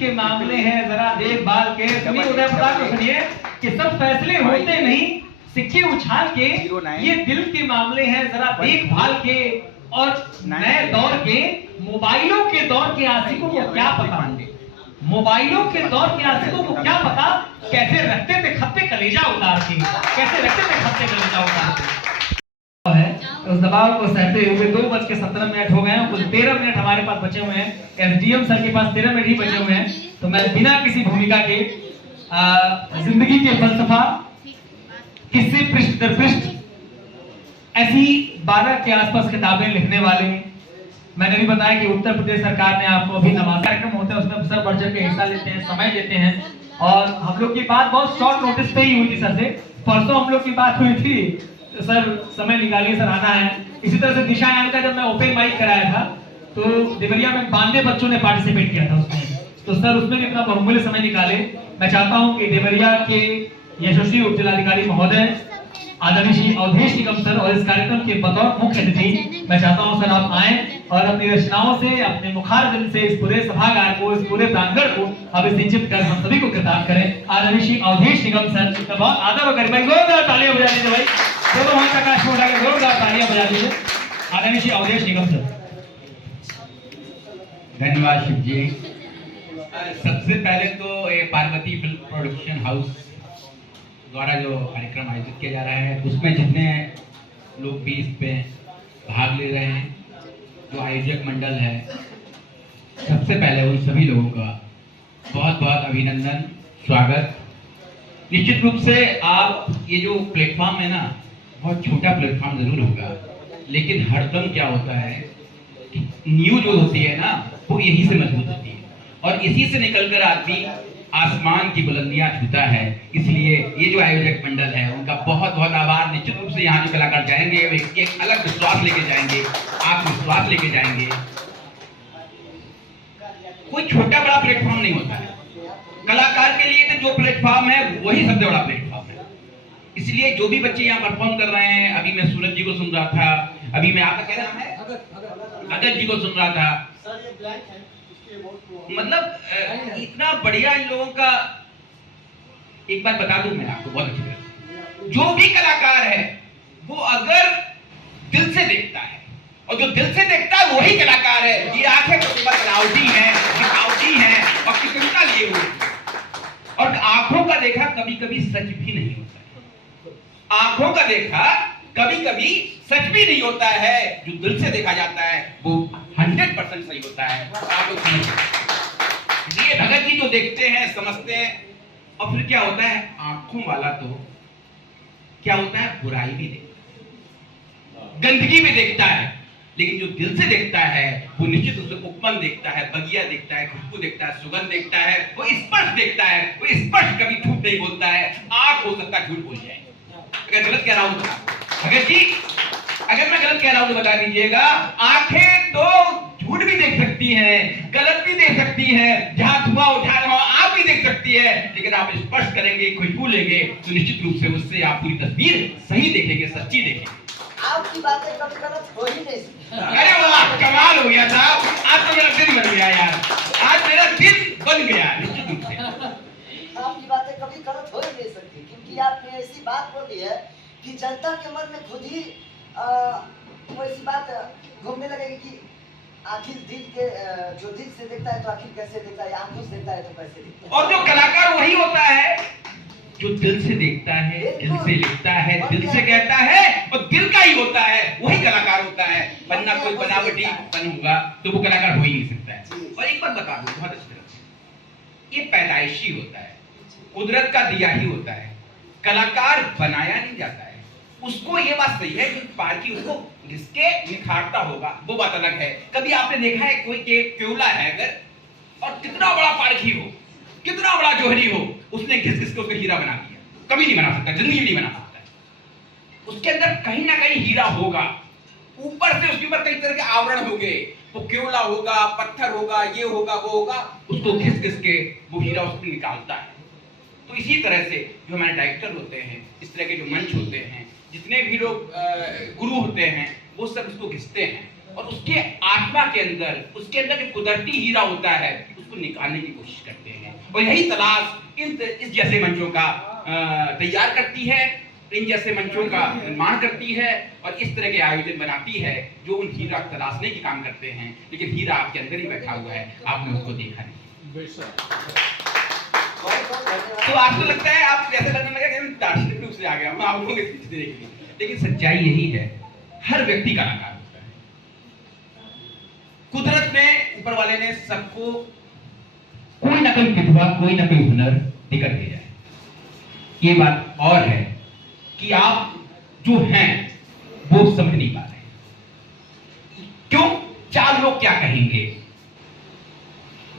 के मामले हैं, जरा देखभाल के। सुनिए उदय प्रताप को सुनिए कि सब फैसले होते नहीं सिक्के उछाल के, ये दिल के मामले हैं, जरा देखभाल के। और नए दौर के मोबाइलों के दौर के आशिकों को क्या पता, मोबाइलों के दौर के आशिकों को क्या पता कैसे रखते थे खत्ते कलेजा उतार के, कैसे रखते थे खत्ते कलेजा उतार के। उस दबाव को सहते हुए 2:17 हो गए हैं, कुल 13 मिनट हमारे पास बचे हुए हैं। एसडीएम सर के पास 13 मिनट ही बचे हुए हैं, तो मैं बिना किसी भूमिका के जिंदगी के फलसफा किससे पृष्ठ दर पृष्ठ ऐसी 12 के आसपास किताबें लिखने वाले हैं। मैंने भी बताया कि उत्तर प्रदेश सरकार ने आपको अभी नवाज कार्यक्रम होते हैं उसमें सर बढ़ चढ़ के हिस्सा लेते हैं, समय देते हैं। और हम लोग की बात बहुत शॉर्ट नोटिस पे ही हुई थी सर से, परसों हम लोग की बात हुई थी, सर समय निकालिए, सर आना है। इसी तरह से दिशायान का जब मैं ओपन माइक कराया था तो देवरिया में 92 बच्चों ने पार्टिसिपेट किया था उसमें, तो सर उसमें भी अपना बहुमूल्य समय निकाले। मैं चाहता हूं कि देवरिया के यशस्वी उप जिलाधिकारी महोदय आदरणीय श्री अवधेश निगम सर और इस कार्यक्रम के बतौर मुख्य अतिथि मैं चाहता हूं सर आप आए और अपनी रचनाओं से, अपने मुखार दिल से इस पूरे सभागार को, इस पूरे प्रांगण को अभिषिंचित कर हम सभी को कृतार्थ करें। आदरणीय श्री अवधेश निगम सर, तो बहुत आदर करें भाई, जोरदार तालियां बजा दीजिए भाई, दोनों हाथ आकाश में उठाकर जोरदार तालियां बजा दीजिए। आदरणीय श्री अवधेश निगम सर। धन्यवाद शिव जी। सबसे पहले तो ये पार्वती फिल्म प्रोडक्शन हाउस द्वारा जो कार्यक्रम आयोजित किया जा रहा है उसमें जितने लोग भी इस पे भाग ले रहे हैं, जो आयोजक मंडल है, सबसे पहले उन सभी लोगों का बहुत बहुत अभिनंदन, स्वागत। निश्चित रूप से आप ये जो प्लेटफॉर्म है ना, बहुत छोटा प्लेटफॉर्म जरूर होगा, लेकिन हरदम क्या होता है कि न्यूज़ जो होती है ना वो यही से मजबूत होती है और इसी से निकलकर आदमी आसमान की बुलंदियां छूता है। इसलिए ये जो आयोजक मंडल है उनका बहुत बहुत आभार। निश्चित रूप से यहाँ जो कलाकार जाएंगे एक अलग विश्वास लेके जाएंगे, आत्मविश्वास लेके जाएंगे। कोई छोटा बड़ा प्लेटफॉर्म नहीं होता है, कलाकार के लिए तो जो प्लेटफॉर्म है वही सबसे बड़ा प्लेटफॉर्म है। इसलिए जो भी बच्चे यहाँ परफॉर्म कर रहे हैं, अभी मैं सूरज जी को सुन रहा था, अभी मैं आपका क्या नाम है, अगत जी को सुन रहा था, मतलब इतना बढ़िया इन लोगों का। एक बात बता दूं मैं आपको बहुत अच्छी तरह, जो भी कलाकार है वो अगर दिल से देखता है और जो दिल से देखता है वही कलाकार है। ये आंखें तो केवल बनावटी है, दिखावटी है और कृत्रिमता लिए हुए, और आंखों का देखा कभी कभी सच भी नहीं होता है। आंखों का देखा कभी कभी सच भी नहीं होता है, जो दिल से देखा जाता है वो 100% सही होता है। आप लोग समझिए, ये भगत जी जो देखते हैं, समझते हैं, और फिर क्या होता है, आंखों वाला तो क्या होता है, बुराई भी देखता है, गंदगी भी देखता है, लेकिन जो दिल से देखता है वो निश्चित रूप से उपवन देखता है, बगिया देखता है, खुशबू देखता है, सुगंध देखता है, वो स्पर्श देखता है। वो स्पर्श कभी झूठ नहीं बोलता है। आंख हो सकता है झूठ बोल जाए, अगर गलत कह रहा हूं तो भगत जी, अगर मैं गलत कह रहा हूं तो बता दीजिएगा। आंखें तो झूठ भी देख सकती हैं, गलत भी देख सकती हैं, जहां धुआं उठा रहा हो आप भी देख सकती है, लेकिन आप स्पर्श करेंगे, खुशबू लेंगे तो निश्चित रूप से उससे आप पूरी तस्वीर सही देखेंगे, सच्ची देखेंगे। आपकी बातें कभी गलत हो ही नहीं सकती। अरे वाह, कमाल हो गया साहब, आज तो मेरा दिन बन गया यार, आज मेरा दिन बन गया निश्चित रूप से। आपकी बातें कभी गलत हो ही नहीं सकती, क्योंकि आपने ऐसी बात बोली है कि जनता के मन में खुद ही वो ऐसी बात घूमने लगेगी कि आखिर दिल के जो दिल से देखता है तो आखिर कैसे देखता है, आंखों से देखता है तो कैसे देखता है। और जो कलाकार वही होता है जो दिल से देखता है, दिल से लिखता है, दिल से कहता है और दिल का ही होता है, वही कलाकार होता है। वरना कोई बनावटी पन होगा तो वो कलाकार हो ही नहीं सकता है। और एक बात बता दूं बहुत अच्छी तरह से, ये पैदाइशी होता है, कुदरत का दिया ही होता है, कलाकार बनाया नहीं जाता है। उसको ये बात सही है कि पार्टी उसको घिसके निखारता होगा, वो बात अलग है। कभी आपने देखा है कोई केवला है अगर और कितना बड़ा पारखी हो, कितना बड़ा जोहरी हो, उसने घिस घिस के उसका हीरा बना दिया, कभी नहीं बना सकता, जिंदगी में नहीं बना सकता है। उसके अंदर कहीं ना कहीं हीरा होगा, ऊपर से उसके ऊपर कई तरह के आवरण होंगे, वो केवला होगा, पत्थर होगा, ये होगा, वो होगा, उसको घिस घिस के वो हीरा उसको निकालता है। तो इसी तरह से जो हमारे डायरेक्टर होते हैं, इस तरह के जो मंच होते हैं, जितने भी लोग गुरु होते हैं, वो सब इसको घिसते हैं और उसके आत्मा के अंदर, उसके अंदर जो कुदरती हीरा होता है उसको निकालने की कोशिश करते हैं। और यही तलाश इस जैसे मंचों का तैयार करती है, इन जैसे मंचों का निर्माण करती है और इस तरह के आयोजन बनाती है जो उन हीरा तलाशने की काम करते हैं। लेकिन हीरा आपके अंदर ही बैठा हुआ है, आपने उसको देखा नहीं। तो आपको लगता है, आप ऐसा लगने लगा कि हम दार्शनिक रूप से आ गए, हम आप लोगों के पीछे देख लिए। लेकिन सच्चाई यही है, हर व्यक्ति कलाकार होता है। कुदरत में ऊपर वाले ने सबको कोई ना कोई प्रतिभा, कोई ना कोई हुनर देकर भेजा है। ये बात और है कि आप जो हैं वो समझ नहीं पा रहे। क्यों? 4 लोग क्या कहेंगे,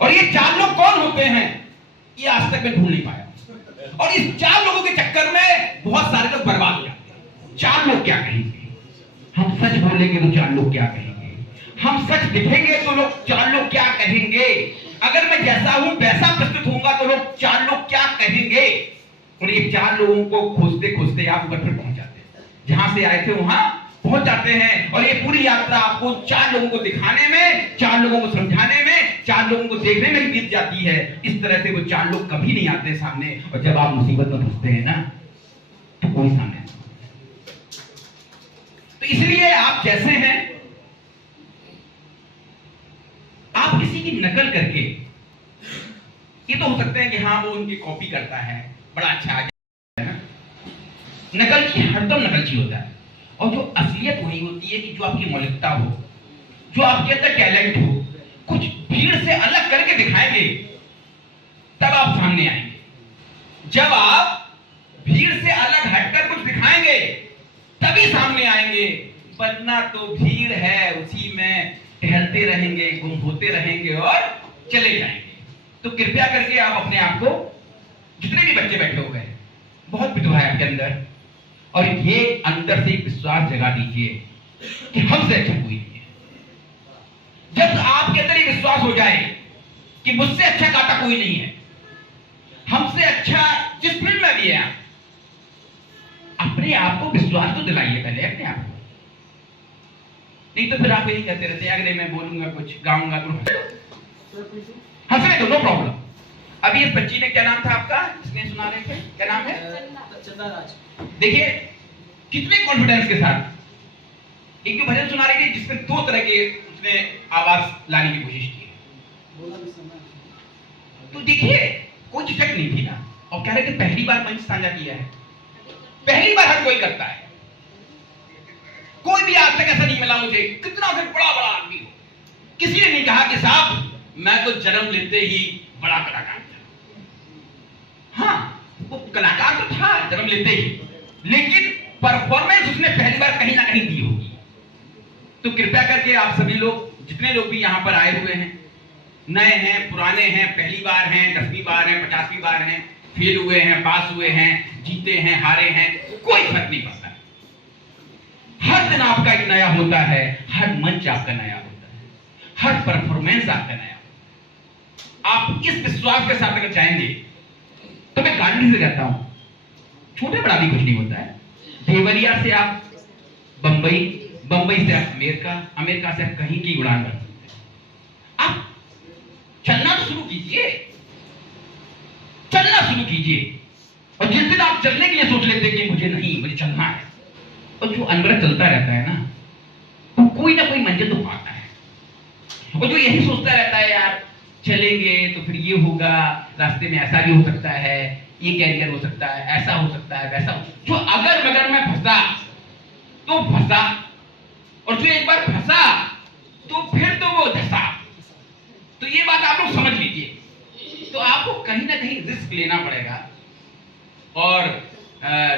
और ये 4 लोग कौन होते हैं ये आज तक मैं ढूंढ नहीं पाया। और इस 4 लोगों के चक्कर में बहुत सारे लोग बर्बाद हो जाते हैं। 4 लोग क्या कहेंगे, हम सच बोलेंगे तो 4 लोग क्या कहेंगे, हम सच दिखेंगे तो लोग 4 लोग क्या कहेंगे, अगर मैं जैसा हूं वैसा प्रस्तुत होऊंगा तो लोग 4 लोग क्या कहेंगे। और ये 4 लोगों को खोजते खोजते आप ऊपर फिर पहुंच जाते हैं, जहां से आए थे वहां पहुंच जाते हैं। और ये पूरी यात्रा आपको 4 लोगों को दिखाने में, 4 लोगों को समझाने में, 4 लोगों को देखने में ही बीत जाती है। इस तरह से वो 4 लोग कभी नहीं आते सामने। और जब आप मुसीबत में फंसते हैं ना तो कोई सामने नहीं। तो इसलिए आप जैसे हैं, आप किसी की नकल करके, ये तो हो सकता है कि हाँ वो उनकी कॉपी करता है, बड़ा अच्छा है ना, नकलची हरदम नकलची होता है। और जो असलियत वही होती है कि जो आपकी मौलिकता हो, जो आपके अंदर टैलेंट हो, कुछ भीड़ से अलग करके दिखाएंगे तब आप सामने आएंगे। जब आप भीड़ से अलग हटकर कुछ दिखाएंगे तभी सामने आएंगे, वरना तो भीड़ है उसी में टहलते रहेंगे, गुम होते रहेंगे और चले जाएंगे। तो कृपया करके आप अपने आप को, जितने भी बच्चे बैठे हुए हैं, बहुत प्रतिभा है आपके अंदर, और ये अंदर से विश्वास जगा दीजिए कि हमसे अच्छा कोई नहीं है। जब आपके अंदर ये विश्वास हो जाए कि मुझसे अच्छा गाता कोई नहीं है, हमसे अच्छा जिस फील्ड में भी है, अपने आप को विश्वास तो दिलाइए पहले अपने आप को। नहीं तो फिर आप यही कहते रहते हैं, अगले मैं बोलूंगा कुछ, गाऊंगा तो हंसने दो, नो प्रॉब्लम। अभी इस बच्ची ने, क्या नाम था आपका, इसने सुना रहे थे, क्या नाम है? चंदा राज। देखिए कितने कॉन्फिडेंस के साथ एक भजन सुना रही थी जिसमें 2 तरह के उसने आवाज लाने की कोशिश की। तो देखिए कोई झिझक नहीं थी ना, और कह रहे थे पहली बार मंच साझा किया है, पहली बार हर कोई करता है। कोई भी आज तक ऐसा नहीं मिला मुझे, कितना भी बड़ा बड़ा आदमी हो, किसी ने नहीं कहा कि साहब मैं तो जन्म लेते ही बड़ा कलाकार था। हाँ वो कलाकार तो था जन्म लेते ही, लेकिन परफॉर्मेंस उसने पहली बार कहीं ना कहीं दी होगी। तो कृपया करके आप सभी लोग, जितने लोग भी यहाँ पर आए हुए हैं, नए हैं, पुराने हैं, पहली बार हैं, 10वीं बार हैं, 50वीं बार हैं, फेल हुए हैं, पास हुए हैं, जीते हैं, हारे हैं, कोई फर्क नहीं पड़ता। हर दिन आपका एक नया होता है, हर मंच आपका नया होता है, हर परफॉर्मेंस आपका नया होता है। आप इस विश्वास के साथ अगर जाएंगे तो मैं गारंटी से कहता हूं छोटे बड़ा भी कुछ नहीं होता है। देवरिया से आप बंबई, बंबई से आप अमेरिका, अमेरिका से आप कहीं की उड़ान भर सकते हैं। आप चलना तो शुरू कीजिए, चलना शुरू कीजिए। और जिस दिन आप चलने के लिए सोच लेते कि मुझे नहीं, मुझे चलना है, और जो अनवरत चलता रहता है ना, तो कोई ना कोई मंजिल तो पाता है। और जो यही सोचता रहता है यार चलेंगे तो फिर ये होगा, रास्ते में ऐसा भी हो सकता है, ये कैरियर हो सकता है, ऐसा हो सकता है, वैसा हो, जो अगर मगर में फंसा तो फंसा, और जो एक बार फंसा तो फिर तो वो धंसा। तो ये बात आप लोग समझ लीजिए। तो आपको कहीं ना कहीं रिस्क लेना पड़ेगा, और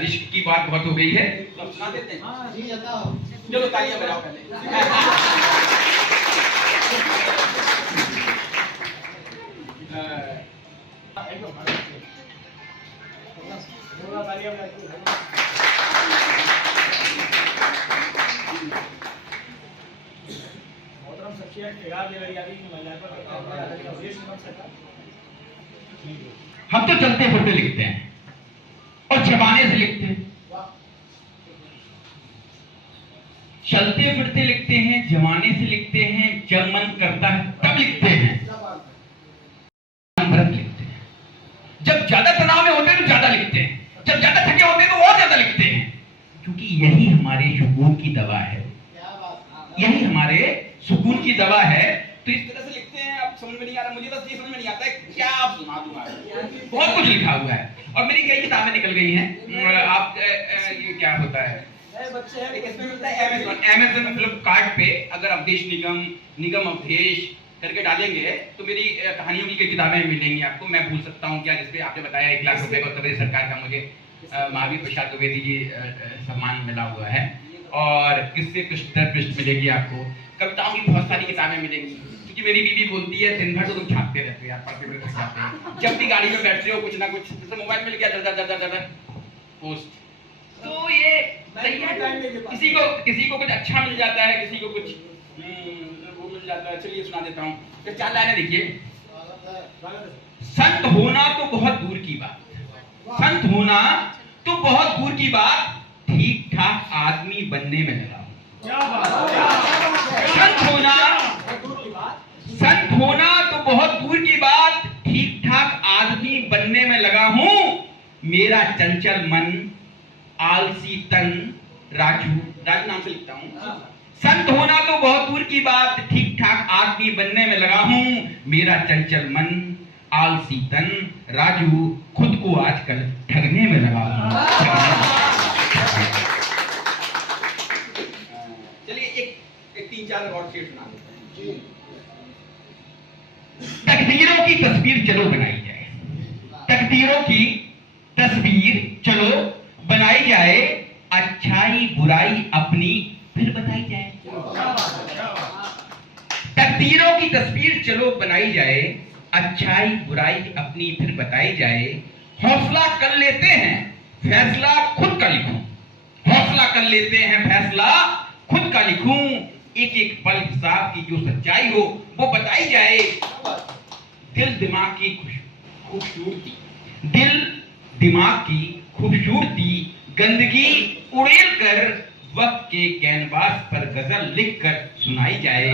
रिस्क की बात बहुत हो गई है तो आप सुना देते हैं। हाँ जी, चलो तालियां बजाओ पहले। हम तो चलते फिरते लिखते हैं और जबाने से लिखते हैं। चलते फिरते लिखते हैं, जमाने से लिखते हैं, जब मन करता है तब लिखते हैं, भरत लिखते हैं। जब ज्यादा तनाव में होते हैं तो ज्यादा लिखते हैं, जब ज्यादा थके होते हैं तो और ज्यादा लिखते हैं, क्योंकि यही हमारे सुकून की दवा है, यही हमारे सुकून की दवा है। तो इस तरह से लिखते हैं। अब समझ में नहीं आ रहा, मुझे बस ये समझ में नहीं आता है क्या आप सुना दूंगा। बहुत कुछ लिखा हुआ है और मेरी कई किताबें निकल गई हैं। आप ये क्या होता है, बच्चे हैं, इसमें मिलता है अमेज़न फ्लिपकार्ट पे अगर अवधेश निगम अवधेश करके डालेंगे तो मेरी कहानियों की कई किताबें मिलेंगी आपको। मैं भूल सकता हूँ क्या, जिसपे आपने बताया 1 लाख रुपए का उत्तर प्रदेश सरकार का मुझे महावीर प्रसाद द्विवेदी जी सम्मान मिला हुआ है। और किससे पृष्ठ दर पृष्ठ मिलेगी आपको, कविताओं की बहुत सारी किताबें मिलेंगी। क्योंकि मेरी बीवी बोलती है दिन भर तो तुम छापते रहते हो यार, पढ़ते हुए थक जाते हैं। जब भी गाड़ी में बैठते हो कुछ ना कुछ, जैसे मोबाइल मिल गया दर पोस्ट, तो ये किसी को कुछ अच्छा मिल जाता है, किसी को कुछ वो मिल जाता है। चलिए सुना देता हूँ। तो 4 लाइनें देखिए। संत होना तो बहुत दूर की बात, संत होना तो बहुत दूर की बात, ठीक ठाक आदमी बनने में लगा हूं। संत होना तो बहुत दूर की बात, ठीक ठाक आदमी बनने में लगा हूं। मेरा चंचल मन, आलसी तन, राजू नाम से लिखता हूं। संत होना तो बहुत दूर की बात, ठीक ठाक आदमी बनने में लगा हूं। मेरा चंचल मन, आलसी तन, राजू खुद को आजकल ठगने में लगा हूं। चलिए एक 3-4 और शेर सुना देते हैं। तकदीरों की तस्वीर चलो बनाई जाए, तकदीरों की तस्वीर चलो बनाई जाए, अच्छाई बुराई अपनी फिर बताई जाए। तकदीरों की तस्वीर चलो बनाई जाए, अच्छाई बुराई अपनी फिर बताई जाए। हौसला कर लेते हैं फैसला खुद का लिखूं, हौसला कर लेते हैं फैसला खुद का लिखूं। एक एक पल हिसाब की जो सच्चाई हो वो बताई जाए। दिल दिमाग की खूबसूरती, दिल दिमाग की खूबसूरती, गंदगी उड़ेल कर वक्त के कैनवास पर गजल लिख कर सुनाई जाए।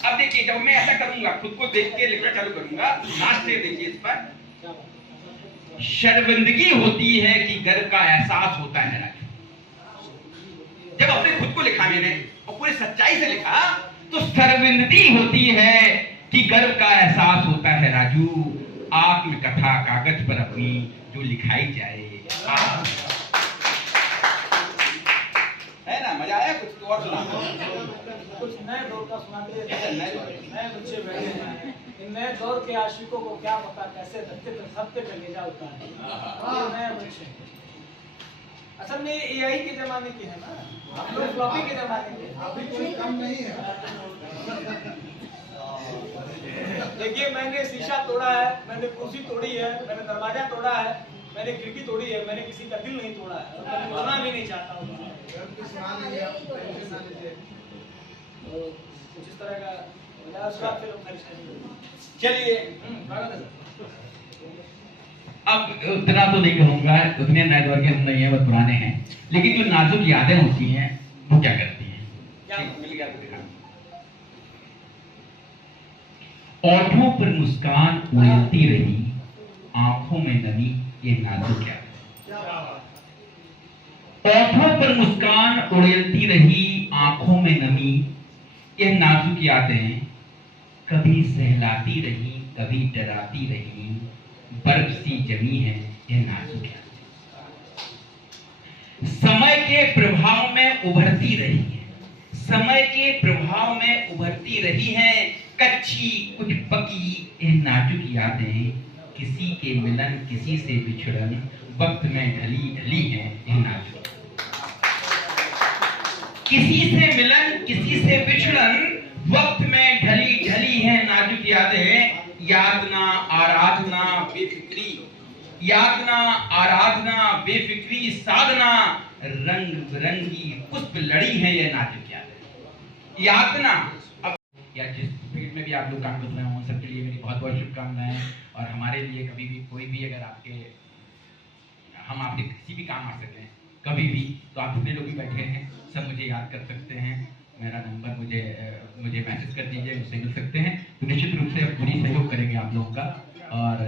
अब देखिए, जब मैं ऐसा करूंगा, खुद को देख के लिखना चालू करूंगा, लास्ट से देखिए इस पर। शर्मिंदगी होती है कि गर्व का एहसास होता है राजू। जब अपने खुद को लिखा मैंने और पूरी सच्चाई से लिखा तो शर्मिंदगी होती है कि गर्व का एहसास होता है राजू। आत्मकथा कागज पर अपनी जो लिखाई जाए। है ना, मजा आया? कुछ तो और सुना, कुछ नए दौर का सुनाते हैं। नए बच्चे बैठे हैं, इन नए दौर के आशिकों को क्या पता कैसे सत्य पे ले जाता है। ये नए बच्चे असल में एआई के जमाने के है ना, हम लोग फ्लॉपी के जमाने के। अभी कोई कम नहीं है। देखिए, मैंने शीशा तोड़ा है, मैंने कुर्सी तोड़ी है, मैंने दरवाजा तोड़ा है, मैंने खिड़की तोड़ी है, मैंने किसी का दिल नहीं तोड़ा है, मैंने तोड़ना भी नहीं चाहता हूँ। कुछ इस तरह का चलिए अब उतना तो नहीं कहूंगा, उतने नए दौर के हम नहीं है, बहुत पुराने हैं। लेकिन जो नाजुक यादें होती हैं वो क्या करती हैं? मिल गया ओठों पर मुस्कान उड़ती रही, आंखों में नमी, ये नाजुक यादें। ओठों पर मुस्कान उड़ती रही, आंखों में नमी, ये नाजुक यादें कभी सहलाती रही, कभी डराती रही, बर्फ सी जमी है ये नाजुक यादें। समय के प्रभाव में उभरती रही है, समय के प्रभाव में उभरती रही हैं, कच्ची कुछ पकी ये नाजुक यादें। किसी के मिलन किसी से बिछड़न, वक्त में ढली ढली है ये नाजुक। किसी से मिलन किसी से बिछड़न, वक्त में ढली ढली है नाजुक यादें। यातना आराधना बेफिक्री, यातना आराधना बेफिक्री साधना, रंग बिरंगी पुष्प लड़ी है ये नाजुक यादें। यातना या जिस फील्ड में भी आप लोग काम कर रहे हो, सबके लिए मेरी बहुत बहुत शुभकामनाएं। और हमारे लिए कभी भी कोई भी अगर आपके हम आपके किसी भी काम आ सकें कभी भी, तो आप जितने लोग भी बैठे हैं सब मुझे याद कर सकते हैं। मेरा नंबर मुझे मैसेज कर दीजिए, मुझसे मिल सकते हैं। तो निश्चित रूप से पूरी सहयोग करेंगे आप लोगों का। और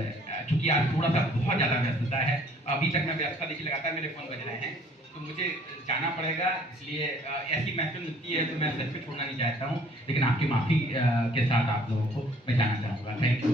चूंकि आज थोड़ा सा बहुत ज़्यादा व्यस्तता है, अभी तक मैं व्यस्तता देखिए लगातार मेरे फ़ोन बज रहे हैं, तो मुझे जाना पड़ेगा। इसलिए ऐसी महफिल मिलती है तो मैं सच में छोड़ना नहीं चाहता हूँ, लेकिन आपकी माफ़ी के साथ आप लोगों को मैं जाना चाहूँगा। Thank you.